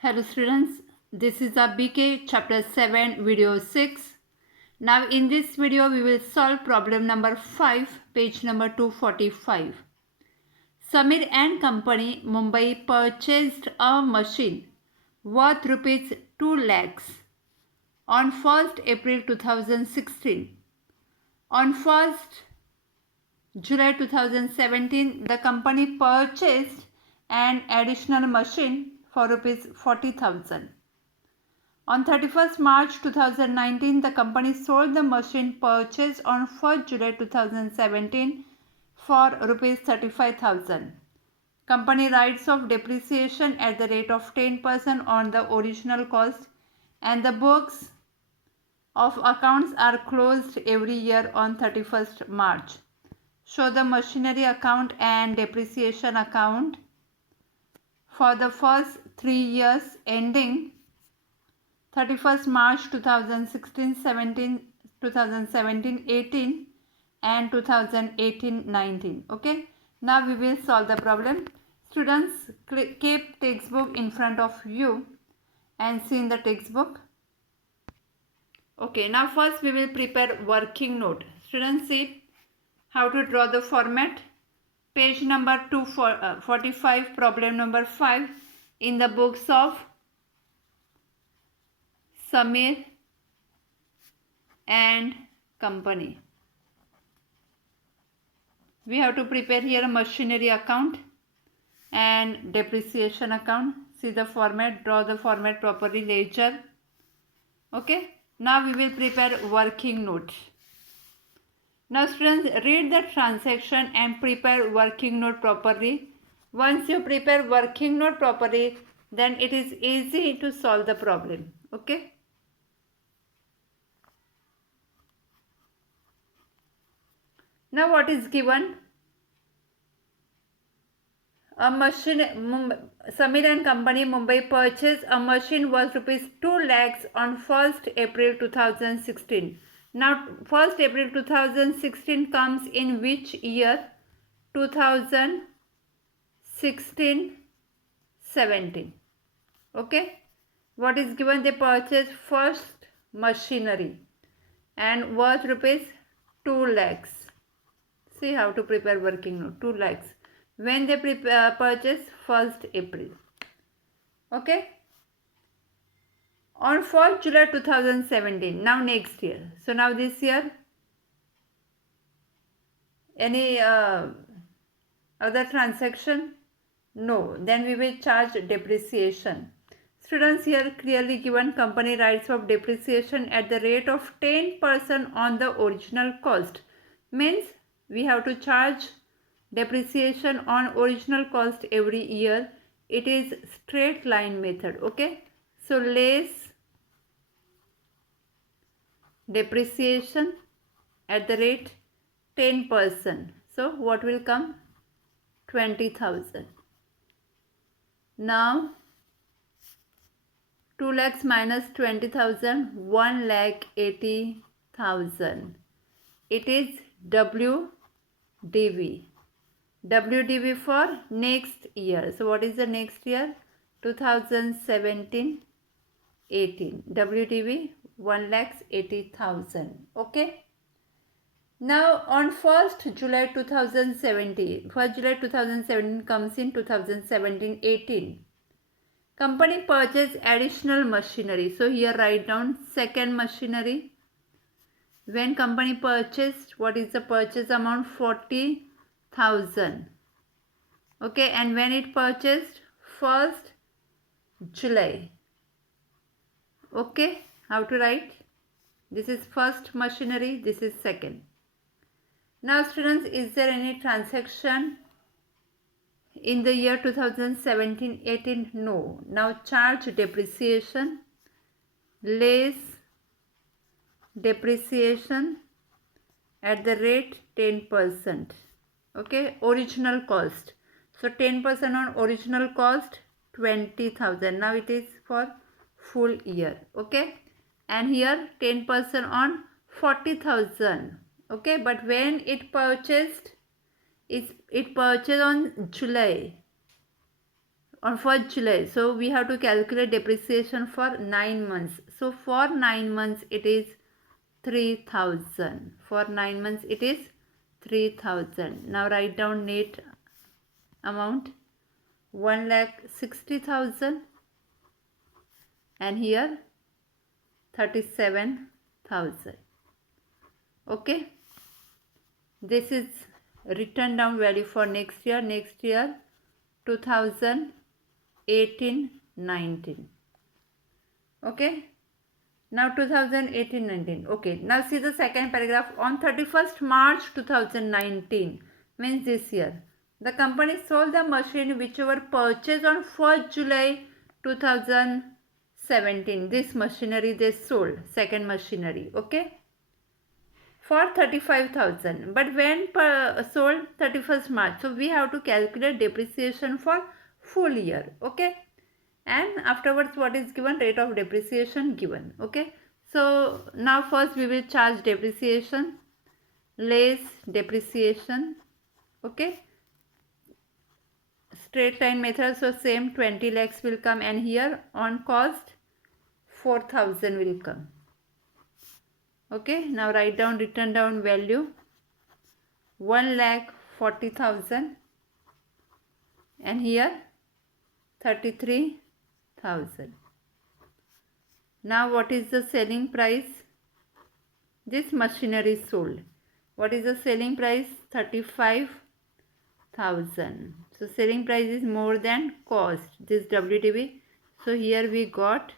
Hello students, this is a BK chapter 7 video 6. Now in this video we will solve problem number 5 page number 245. Samir and Company Mumbai purchased a machine worth rupees 2 lakhs on 1st April 2016. On 1st July 2017 the company purchased an additional machine for rupees 40,000. On 31st March 2019, the company sold the machine purchased on 1st July 2017 for rupees 35,000. Company writes off depreciation at the rate of 10% on the original cost, and the books of accounts are closed every year on 31st March. Show the machinery account and depreciation account for the first 3 years ending 31st March 2016, 17, 2017, 18 and 2018, 19. Okay. Now we will solve the problem. Students, keep textbook in front of you and see in the textbook. Okay. Now first we will prepare working note. Students, see how to draw the format. Page number 245, problem number 5 in the books of Samir and Company. We have to prepare here a machinery account and depreciation account. See the format, draw the format properly later. Okay. Now we will prepare working note. Now students, read the transaction and prepare working note properly. Once you prepare working note properly, then it is easy to solve the problem. Okay. Now what is given? A machine, Samir and Company Mumbai purchased a machine worth rupees 2 lakhs on 1st April 2016. Now 1st April 2016 comes in which year? 2016-17. Okay. What is given? They purchased first machinery and worth rupees 2 lakhs. See how to prepare working note. 2 lakhs. When they purchase 1st April. Okay. On 4th July 2017. Now next year. So now this year. Any other transaction? No. Then we will charge depreciation. Students, here clearly given company writes off depreciation at the rate of 10% on the original cost. Means we have to charge depreciation on original cost every year. It is straight line method. Okay. So less depreciation at the rate 10%. So what will come? 20,000. Now 2 lakhs minus 20,000, 1,80,000. It is WDV. WDV for next year. So what is the next year? 2017-18. WDV 1,80,000. Okay. Now on 1st July 2017. 1st July 2017 comes in 2017-18. Company purchased additional machinery. So here write down second machinery. When company purchased, what is the purchase amount? 40,000. Okay, and when it purchased? 1st July. Okay, how to write? This is first machinery, this is second. Now students, is there any transaction in the year 2017-18? No. Now charge depreciation, less depreciation at the rate 10%. Okay, original cost. So 10% on original cost, 20,000. Now it is for full year. Okay, and here 10% on 40,000. Okay, but when it purchased, it purchased on July. on 1st July. So we have to calculate depreciation for 9 months. So for 9 months it is 3000. For 9 months it is 3000. Now write down net amount 1,60,000 and here 37,000. Okay, this is written down value for next year. Next year 2018-19. Okay, now 2018-19. Okay, now see the second paragraph. On 31st March 2019, means this year, the company sold the machine which were purchased on 1st July 2017. This machinery they sold, second machinery. Okay, for 35,000, but when sold 31st March, so we have to calculate depreciation for full year. Okay, and afterwards what is given, rate of depreciation given. Okay, so now first we will charge depreciation less depreciation. Okay, straight line method, so same 20 lakhs will come, and here on cost 4,000 will come. Okay, now write down written down value 1,40,000 and here 33,000. Now what is the selling price? This machinery is sold. What is the selling price? 35,000. So selling price is more than cost, this WDV. So here we got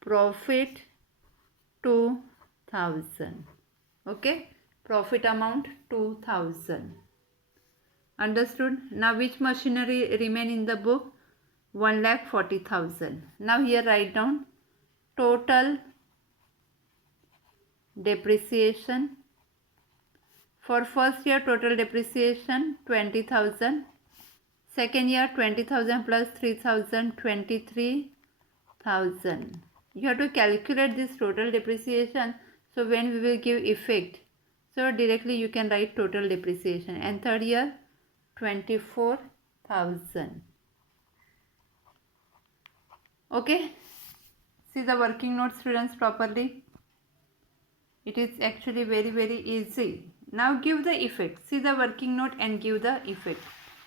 profit 2,000. Okay, profit amount 2,000. Understood? Now which machinery remain in the book? 1,40,000. Now here write down total depreciation. For first year total depreciation 20,000. Second year 20,000 plus 3,000, 23,000. You have to calculate this total depreciation. So when we will give effect, so directly you can write total depreciation. And third year 24,000. Okay, see the working note, students, properly. It is actually very easy. Now give the effect. See the working note and give the effect.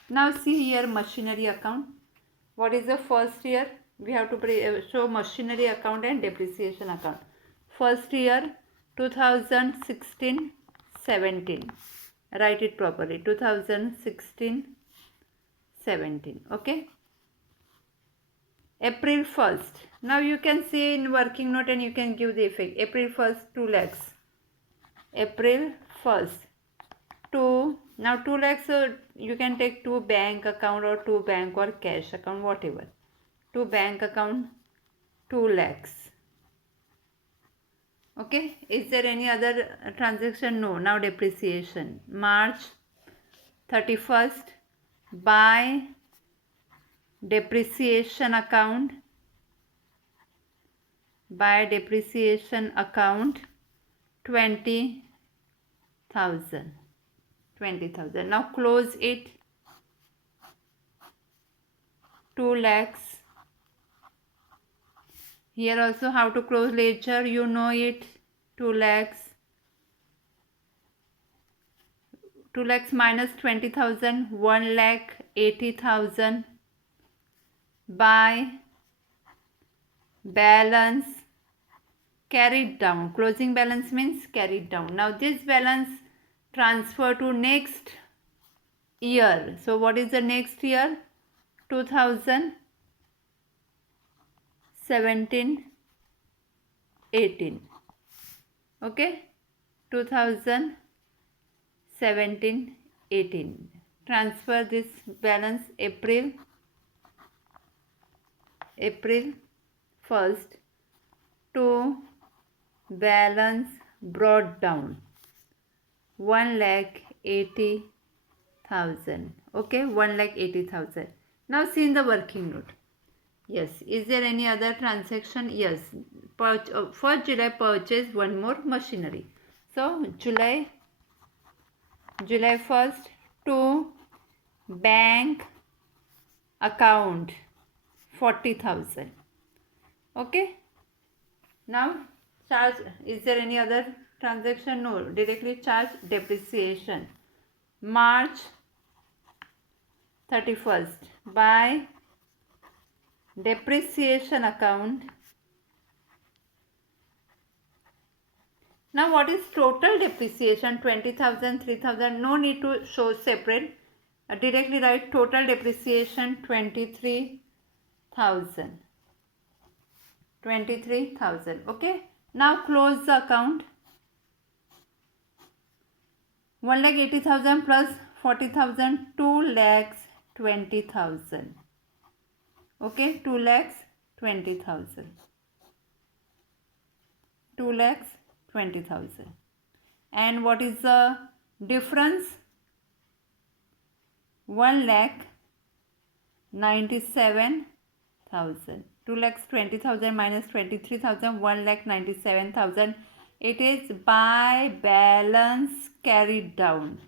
Now see here machinery account. What is the first year? We have to show machinery account and depreciation account. First year 2016-17. Write it properly. 2016-17. Okay. April 1st. Now you can see in working note and you can give the effect. April 1st 2 lakhs. April 1st 2. Now 2 lakhs, so you can take 2 bank account or 2 bank or cash account, whatever. 2 bank account 2 lakhs. Okay, is there any other transaction? No. Now depreciation. March 31st by depreciation account. By depreciation account 20,000. 20,000. Now close it. 2 lakhs. Here also how to close ledger, you know it. 2 lakhs. 2 lakhs minus 20,000, 1,80,000 by balance carried down. Closing balance means carried down. Now this balance transfer to next year. So what is the next year? 2017-18. Okay, 2017-18. Transfer this balance April 1st to balance brought down 1,80,000. Okay, 1,80,000. Now see in the working note. Yes, is there any other transaction? Yes, for July purchase one more machinery. So July 1st to bank account 40,000. Okay. Now charge, is there any other transaction? No, directly charge depreciation. March 31st by depreciation account. Now what is total depreciation? 20,000, 3,000, no need to show separate. Directly write total depreciation 23,000. 23,000. Okay. Now close the account. 1,80,000 plus 40,000, 2,20,000. Okay, 2,20,000. 2,20,000. And what is the difference? 1,97,000. 2,20,000 minus 23,000, 1,97,000. It is by balance carried down,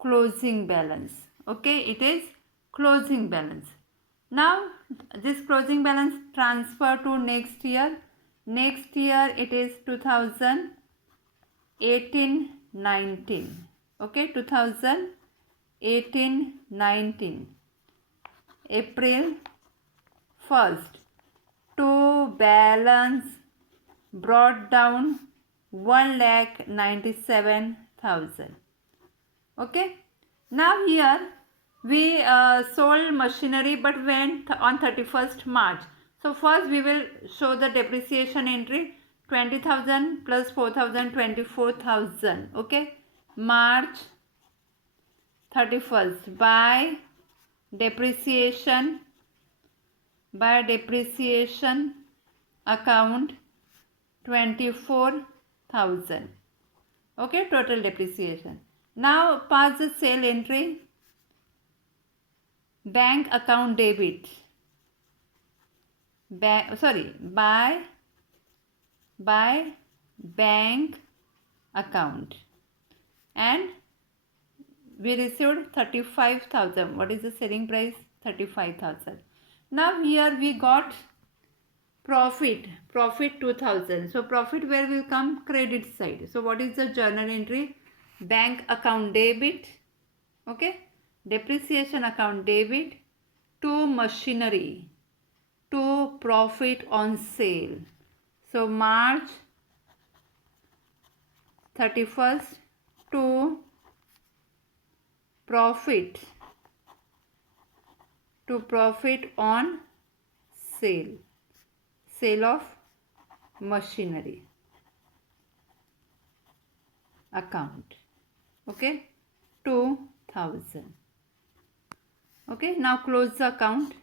closing balance. Okay, it is closing balance. Now this closing balance transfer to next year. Next year it is 2018-19. Okay, 2018-19. April 1st. To balance brought down 1,97,000. Okay. Now here we sold machinery but went on 31st March. So first we will show the depreciation entry. 20,000 plus 4,000, 24,000. Okay. March 31st by depreciation account 24,000. Okay, total depreciation. Now pass the sale entry. Bank account debit. By bank account, and we received 35,000. What is the selling price? 35,000. Now here we got profit 2,000. So profit where will come? Credit side. So what is the journal entry? Bank account debit. Okay, depreciation account debit to machinery, to profit on sale. So March 31st to profit on sale of machinery account. Okay, 2,000. Okay, now close the account.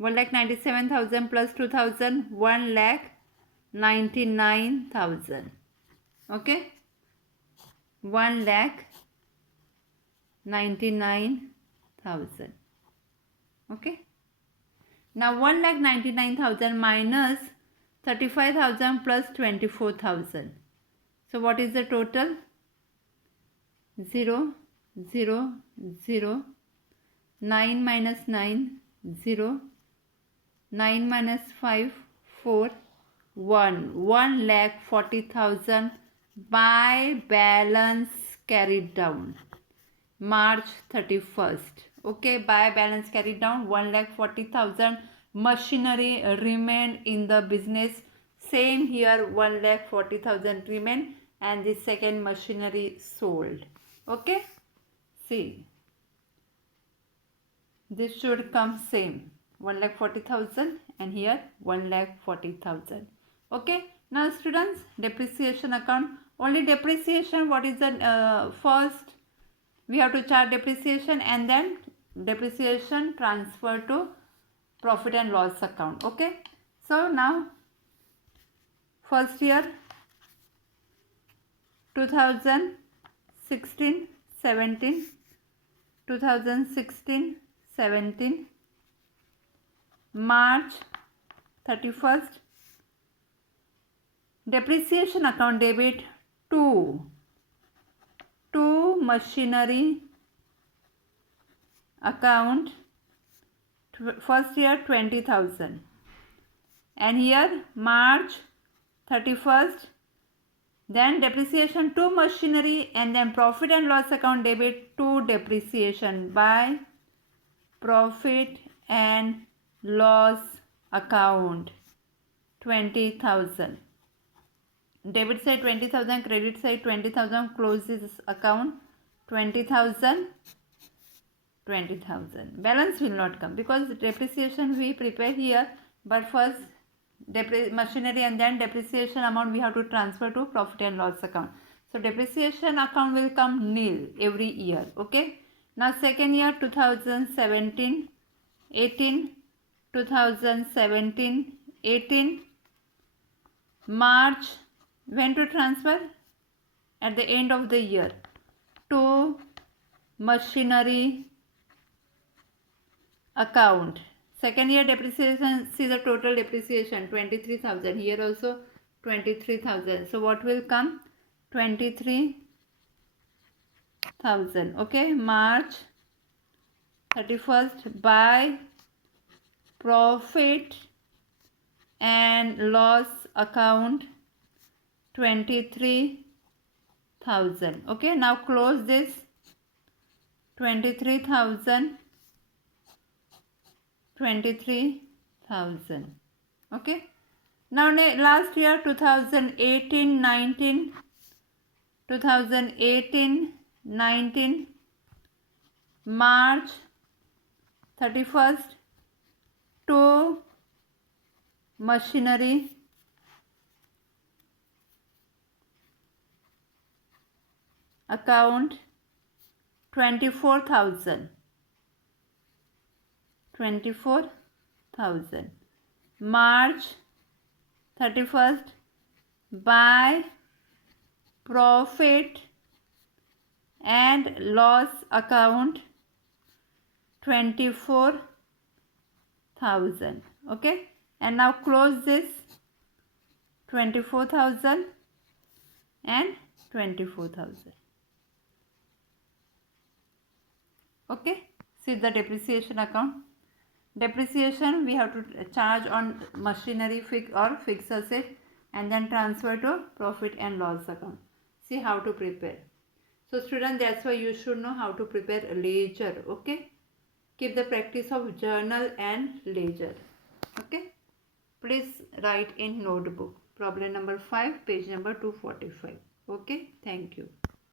1,97,000 plus 2,000, 1,99,000. Okay, 1,99,000. Okay. Now 1,99,000 minus 35,000 plus 24,000. So what is the total? 0, 0, 0. 9 minus 9, 0. 9 minus 5, 4. 1,40,000 by balance carried down. March 31st. Okay, by balance carried down 1,40,000. Machinery remained in the business. Same here, 1,40,000 remained, and the second machinery sold. Okay, see, this should come same, 1,40,000, and here 1,40,000. Okay, now students, depreciation account, only depreciation. What is the first? We have to charge depreciation and then depreciation transfer to profit and loss account. Okay, so now first year 2016, 17, 2016, 17, March 31st, depreciation account debit to machinery account first year 20,000, and here March 31st, then depreciation to machinery, and then profit and loss account debit to depreciation by profit and loss account 20,000. Debit side 20,000, credit side 20,000, close this account 20,000, 20,000. Balance will not come because depreciation we prepare here, but first machinery and then depreciation amount we have to transfer to profit and loss account. So depreciation account will come nil every year. Okay. Now second year 2017, 18, 2017, 18, March, when to transfer? At the end of the year to machinery account. Second year depreciation, see the total depreciation 23,000. Here also 23,000. So what will come? 23,000. Okay, March 31st by profit and loss account 23,000. Okay, now close this 23,000, 23,000. Okay, now last year 2018, 19, 2018, 19, March 31st to machinery account 24,000, 24,000. March 31st by profit and loss account 24,000. Okay, and now close this 24,000 and 24,000. Okay, see the depreciation account. Depreciation we have to charge on machinery fixed asset and then transfer to profit and loss account. See how to prepare. So student, that's why you should know how to prepare a ledger. Okay, keep the practice of journal and ledger. Okay, please write in notebook. Problem number 5, page number 245. Okay, thank you.